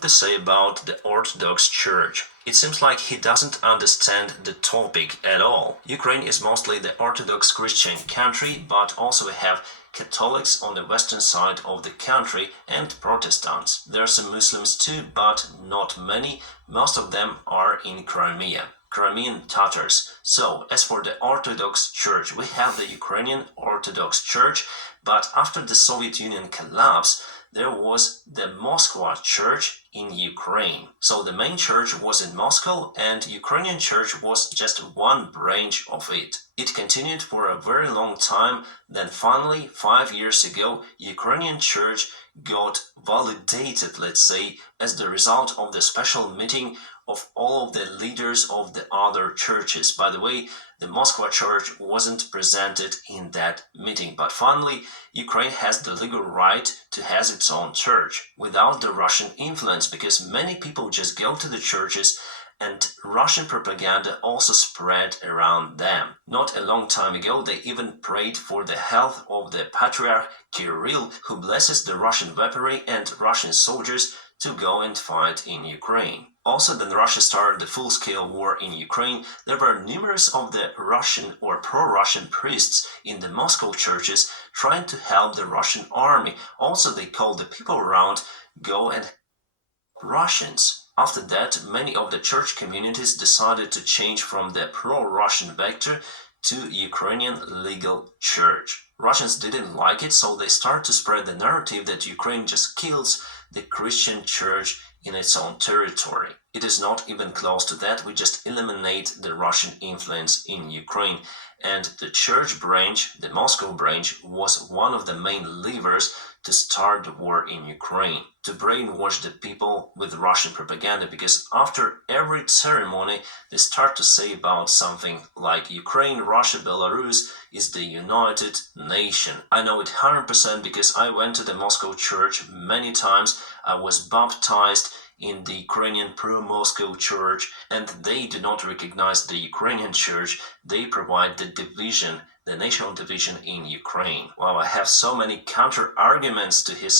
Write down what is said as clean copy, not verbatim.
To say about the Orthodox Church. It seems like he doesn't understand the topic at all. Ukraine is mostly the Orthodox Christian country, but also we have Catholics on the western side of the country and Protestants. There are some Muslims too, but not many. Most of them are in Crimea. Crimean Tatars. So, as for the Orthodox Church, we have the Ukrainian Orthodox Church, but after the Soviet Union collapse, there was the Moscow Church in Ukraine. So the main church was in Moscow and Ukrainian Church was just one branch of it. It continued for a very long time, then finally 5 years ago Ukrainian Church got validated, let's say, as the result of the special meeting of all of the leaders of the other churches. By the way, the Moscow Church wasn't presented in that meeting, but finally Ukraine has the legal right to have its own church without the Russian influence, because many people just go to the churches and Russian propaganda also spread around them. Not a long time ago, they even prayed for the health of the Patriarch Kirill, who blesses the Russian weaponry and Russian soldiers to go and fight in Ukraine. Also, when Russia started the full-scale war in Ukraine, there were numerous of the Russian or pro-Russian priests in the Moscow churches trying to help the Russian army. Also, they called the people around, go and Russians. After that, many of the church communities decided to change from the pro-Russian vector to Ukrainian legal church. Russians didn't like it, so they started to spread the narrative that Ukraine just kills the Christian church in its own territory. It is not even close to that. We just eliminate the Russian influence in Ukraine. And the church branch, the Moscow branch, was one of the main levers to start the war in Ukraine, to brainwash the people with Russian propaganda, because after every ceremony they start to say about something like Ukraine, Russia, Belarus is the united nation. I know it 100% because I went to the Moscow church many times. I was baptized in the Ukrainian pro-Moscow church, and they do not recognize the Ukrainian church. They provide the division, the national division in Ukraine. Wow, I have so many counter arguments to his